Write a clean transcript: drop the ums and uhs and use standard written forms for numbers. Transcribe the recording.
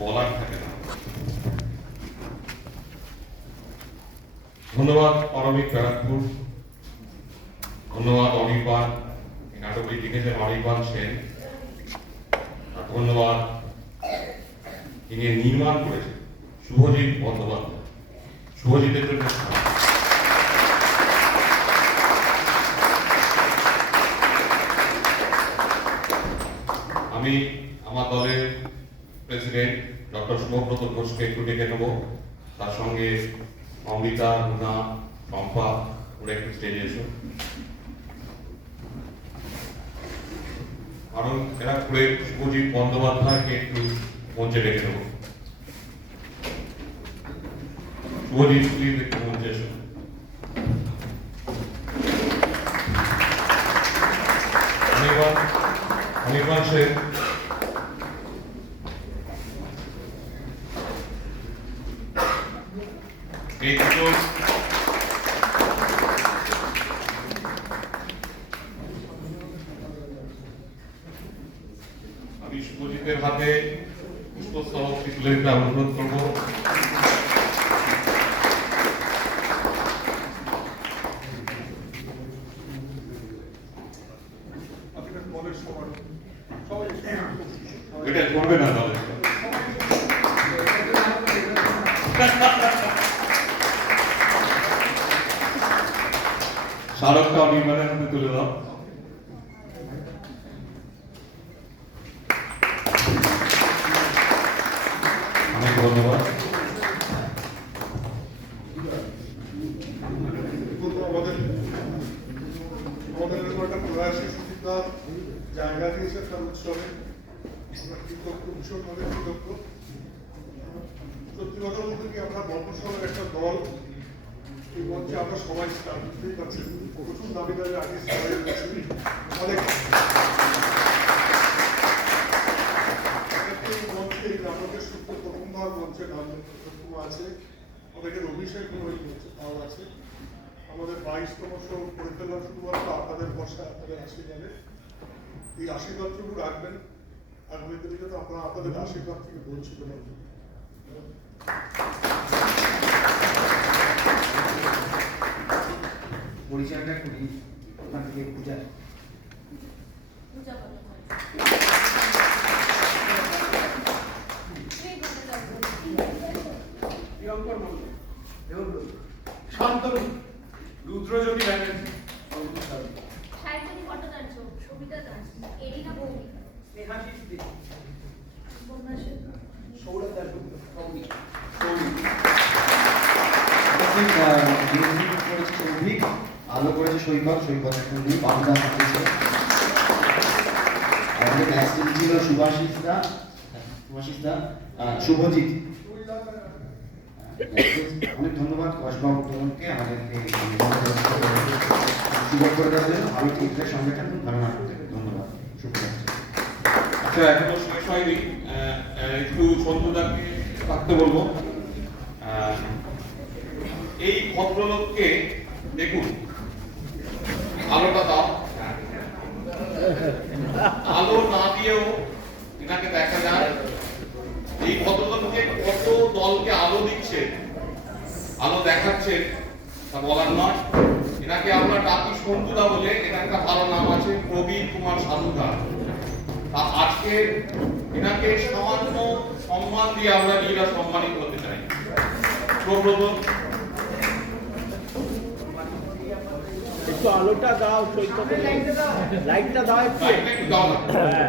বলার থাকে না। ধন্যবাদ পারমিক ব্যারাকপুর, ধন্যবাদ অনির্বাণ, এই নাটকটি লিখেছেন অনির্বাণ সেন, আর ধন্যবাদ তিনি নির্মাণ করেছেন শুভজিৎ বন্দ্যোপাধ্যায়। শুভজিতের জন্য আমি আমার দলের প্রেসিডেন্ট ডক্টর শুভব্রত ঘোষকে একটু ডেকে নেব, তার সঙ্গে অমৃতা, রুনা, শম্পা, ওরা একটু স্টেজে এসো। কারণ এরা করে শুভজিৎ বন্দ্যোপাধ্যায়কে একটু মঞ্চে ডেকে নেব। শুভজিৎ প্লিজ একটু মঞ্চে এসো। অনির্বাণ সেন, এই দুটো আমি শুভজিতের হাতে পুষ্পস্তবকটি তুলে দিতে অনুরোধ করবো। এটা করবে না তাহলে স্মারকটা অনির্বাণের হাতে তুলে দাও। অনেক ধন্যবাদ। আমাদের একটা প্রয়াসী সুচিতার জায়গা দিয়েছে তার উৎসবে আমরা কৃতজ্ঞ, ভীষণভাবে কৃতজ্ঞ। সত্যি কথা বলতে কি, আমরা মফস্বলের একটা দল, এই মঞ্চে আমরা সবাই স্টার বুঝতেই পারছি, প্রচুর দাবি দাবি আগে সবাই রয়েছে, অনেক এই মঞ্চে এই নাটকের সূত্র প্রথমবার মঞ্চে গান আছে, অনেকের অভিষেক ওই মঞ্চে তাও আছে। আমাদের 22তম শো করে ফেলার শুধুমাত্র আপনাদের বর্ষা, আপনাদের আশীর্বাদে। এই আশীর্বাদটুকু রাখবেন আগামী দিনে, যাতে আপনারা আপনাদের আশীর্বাদ থেকে বঞ্চিত না হন। পরিচয়টা করি ওখান থেকে পূজা শান্তনু, রুদ্রজ্যোতি ব্যানার্জি, সাহিত্যিক ভট্টাচার্য, সবিতা দাস, এরিনা ভৌমিক, স্নেহাশিস দে, সৌরভ দাস, সৌমিক সৌভিক, আলো করেছে সৈকত, সৈকতের সঙ্গে বাংলা থাকছে। আমাদের ম্যাচটি ছিল সুভাষিস দা, শুভজিৎ। অনেক ধন্যবাদ কসবাবু তোমাকে আমাদেরকে সুযোগ করে দেওয়ার জন্য। আমি ঠিকঠাক সঙ্গে থাকুন, ভালো না করতে। ধন্যবাদ, শুভরাত্রি। আচ্ছা, এখনো শেষ হয়নি, একটু সন্তুদাকে থাকতে বলবো। এই ভদ্রলোককে দেখুন, আলোটা দাও। আলো না দিয়েও এনাকে দেখা যায়। এই ভদ্রলোককে কত দলকে আলো দিচ্ছে, আলো দেখাচ্ছে, তা বলার নয়। এনাকে আমরা ডাকি সন্তুদা বলে, এনার একটা ভালো নাম আছে প্রবীর কুমার সাধুদা। তা আজকে এনাকে সামান্য সম্মান দিয়ে আমরা নিজেরা সম্মানিত করতে চাই। প্রব্রত, একটু আলোটা দাও, সৈকতের লাইটটা দাও, একটু দাও না। হ্যাঁ।